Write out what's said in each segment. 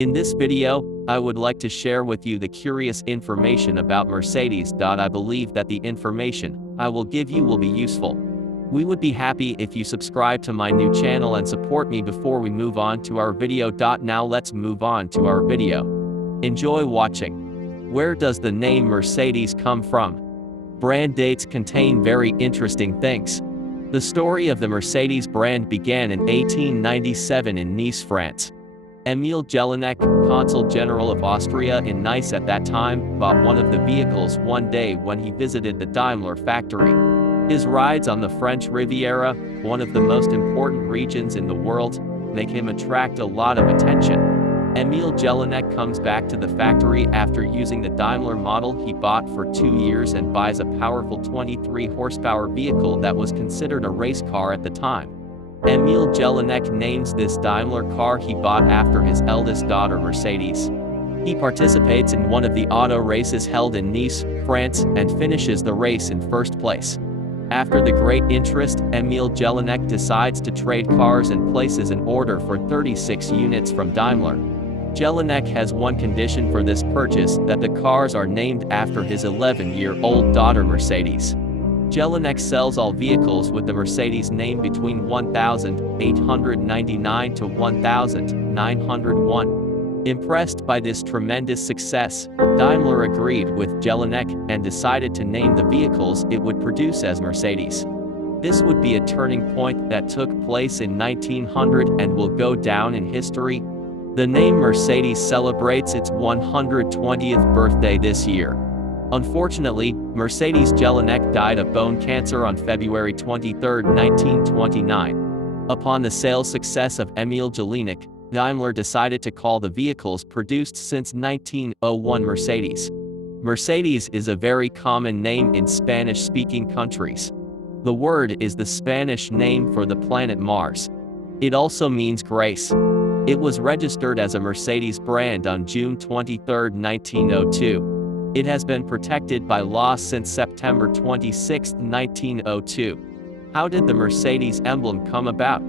In this video, I would like to share with you the curious information about Mercedes. I believe that the information I will give you will be useful. We would be happy if you subscribe to my new channel and support me before we move on to our video. Now let's move on to our video. Enjoy watching. Where does the name Mercedes come from? Brand dates contain very interesting things. The story of the Mercedes brand began in 1897 in Nice, France. Emil Jellinek, consul general of Austria in Nice at that time, bought one of the vehicles one day when he visited the Daimler factory. His rides on the French Riviera, one of the most important regions in the world, make him attract a lot of attention. Emil Jellinek comes back to the factory after using the Daimler model he bought for 2 years and buys a powerful 23-horsepower vehicle that was considered a race car at the time. Emil Jellinek names this Daimler car he bought after his eldest daughter Mercedes. He participates in one of the auto races held in Nice, France, and finishes the race in first place. After the great interest, Emil Jellinek decides to trade cars and places an order for 36 units from Daimler. Jellinek has one condition for this purchase, that the cars are named after his 11-year-old daughter Mercedes. Jellinek sells all vehicles with the Mercedes name between 1899 to 1901. Impressed by this tremendous success, Daimler agreed with Jellinek and decided to name the vehicles it would produce as Mercedes. This would be a turning point that took place in 1900 and will go down in history. The name Mercedes celebrates its 120th birthday this year. Unfortunately, Mercedes Jellinek died of bone cancer on February 23, 1929. Upon the sales success of Emil Jellinek, Daimler decided to call the vehicles produced since 1901 Mercedes. Mercedes is a very common name in Spanish-speaking countries. The word is the Spanish name for the planet Mars. It also means grace. It was registered as a Mercedes brand on June 23, 1902. It has been protected by law since September 26, 1902. How did the Mercedes emblem come about?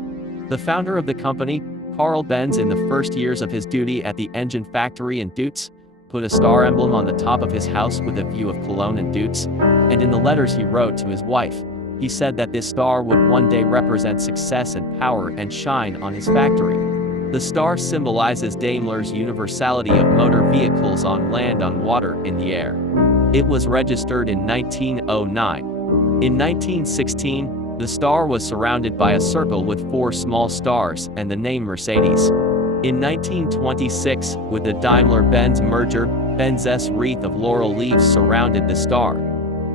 The founder of the company, Carl Benz, in the first years of his duty at the engine factory in Deutz, put a star emblem on the top of his house with a view of Cologne and Deutz, and in the letters he wrote to his wife, he said that this star would one day represent success and power and shine on his factory. The star symbolizes Daimler's universality of motor vehicles on land, on water, in the air. It was registered in 1909. In 1916, the star was surrounded by a circle with 4 small stars and the name Mercedes. In 1926, with the Daimler-Benz merger, Benz's wreath of laurel leaves surrounded the star.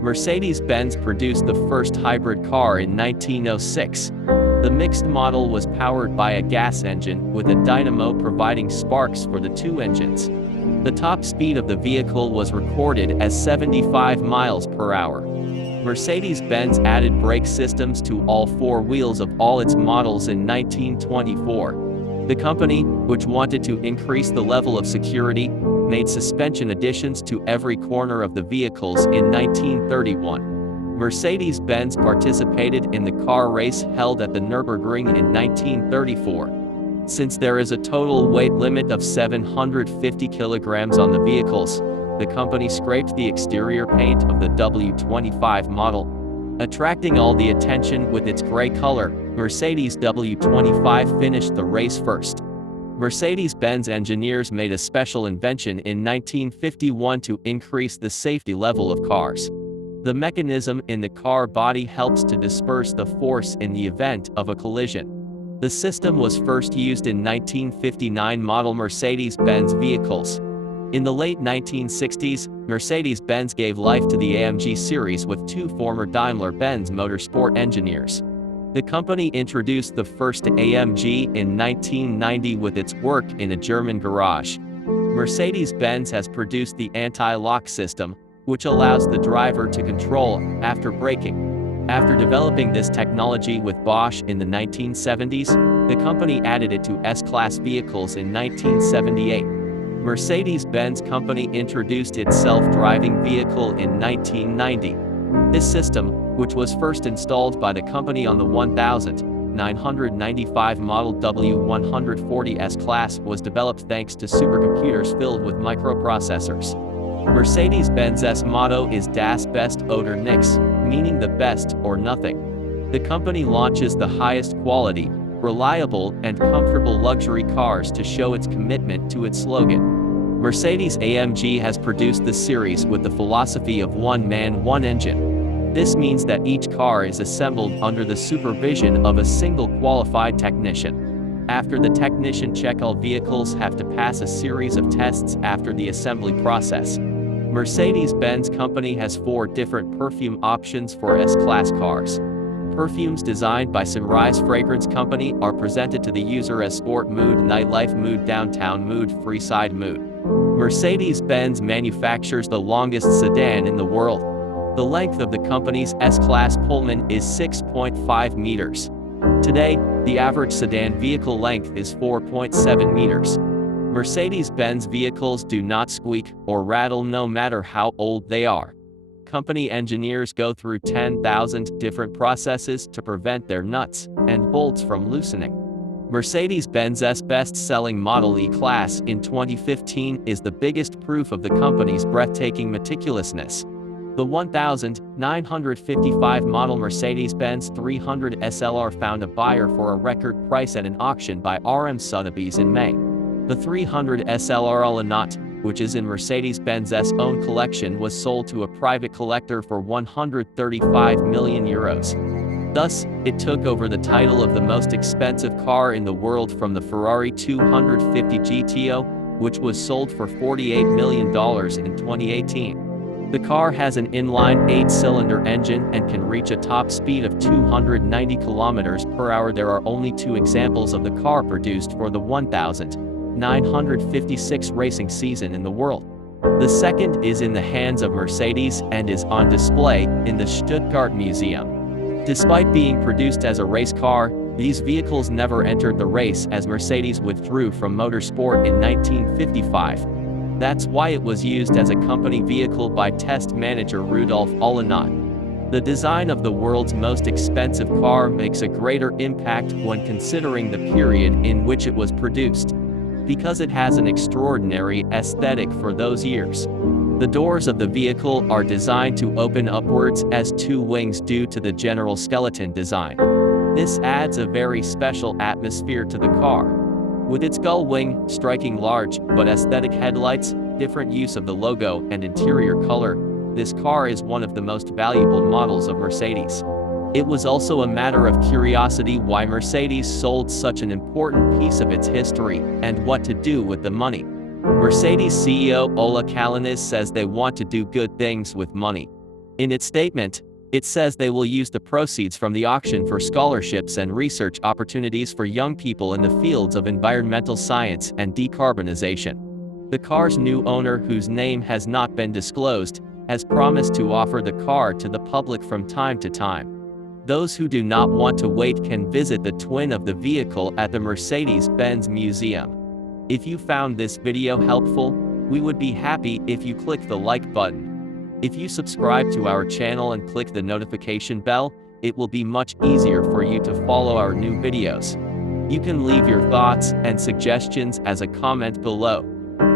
Mercedes-Benz produced the first hybrid car in 1906. The mixed model was powered by a gas engine with a dynamo providing sparks for the 2 engines. The top speed of the vehicle was recorded as 75 miles per hour. Mercedes-Benz added brake systems to all 4 wheels of all its models in 1924. The company, which wanted to increase the level of security, made suspension additions to every corner of the vehicles in 1931. Mercedes-Benz participated in the car race held at the Nürburgring in 1934. Since there is a total weight limit of 750 kilograms on the vehicles, the company scraped the exterior paint of the W25 model. Attracting all the attention with its gray color, Mercedes W25 finished the race first. Mercedes-Benz engineers made a special invention in 1951 to increase the safety level of cars. The mechanism in the car body helps to disperse the force in the event of a collision. The system was first used in 1959 model Mercedes-Benz vehicles. In the late 1960s, Mercedes-Benz gave life to the AMG series with 2 former Daimler-Benz motorsport engineers. The company introduced the first AMG in 1990 with its work in a German garage. Mercedes-Benz has produced the anti-lock system, which allows the driver to control after braking. After developing this technology with Bosch in the 1970s, the company added it to S-Class vehicles in 1978. Mercedes-Benz company introduced its self-driving vehicle in 1990. This system, which was first installed by the company on the 1000, 995 model W140 S-Class was developed thanks to supercomputers filled with microprocessors. Mercedes-Benz S motto is Das Beste oder Nichts, meaning the best or nothing. The company launches the highest quality, reliable, and comfortable luxury cars to show its commitment to its slogan. Mercedes-AMG has produced the series with the philosophy of one man, one engine. This means that each car is assembled under the supervision of a single qualified technician. After the technician check, all vehicles have to pass a series of tests after the assembly process. Mercedes-Benz company has 4 different perfume options for S-Class cars. Perfumes designed by Sunrise Fragrance Company are presented to the user as Sport Mood, Nightlife Mood, Downtown Mood, Freeside Mood. Mercedes-Benz manufactures the longest sedan in the world. The length of the company's S-Class Pullman is 6.5 meters. Today, the average sedan vehicle length is 4.7 meters. Mercedes-Benz vehicles do not squeak or rattle no matter how old they are. Company engineers go through 10,000 different processes to prevent their nuts and bolts from loosening. Mercedes-Benz's best-selling Model E-Class in 2015 is the biggest proof of the company's breathtaking meticulousness. The 1955 model Mercedes-Benz 300 SLR found a buyer for a record price at an auction by RM Sotheby's in May. The 300 SLR Aeronaut, which is in Mercedes-Benz's own collection, was sold to a private collector for 135 million euros. Thus, it took over the title of the most expensive car in the world from the Ferrari 250 GTO, which was sold for $48 million in 2018. The car has an inline 8-cylinder engine and can reach a top speed of 290 kilometers per hour. There are only 2 examples of the car produced for the 1956 racing season in the world. The second is in the hands of Mercedes and is on display in the Stuttgart Museum. Despite being produced as a race car, these vehicles never entered the race as Mercedes withdrew from motorsport in 1955. That's why it was used as a company vehicle by test manager Rudolf Ahlenaut. The design of the world's most expensive car makes a greater impact when considering the period in which it was produced, because it has an extraordinary aesthetic for those years. The doors of the vehicle are designed to open upwards as 2 wings due to the general skeleton design. This adds a very special atmosphere to the car. With its gull wing, striking large but aesthetic headlights, different use of the logo, and interior color, this car is one of the most valuable models of Mercedes. It was also a matter of curiosity why Mercedes sold such an important piece of its history, and what to do with the money. Mercedes CEO Ola Kalaniz says they want to do good things with money. In its statement, it says they will use the proceeds from the auction for scholarships and research opportunities for young people in the fields of environmental science and decarbonization. The car's new owner, whose name has not been disclosed, has promised to offer the car to the public from time to time. Those who do not want to wait can visit the twin of the vehicle at the Mercedes-Benz Museum. If you found this video helpful, we would be happy if you click the like button. If you subscribe to our channel and click the notification bell, it will be much easier for you to follow our new videos. You can leave your thoughts and suggestions as a comment below.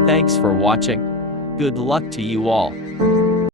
Thanks for watching. Good luck to you all.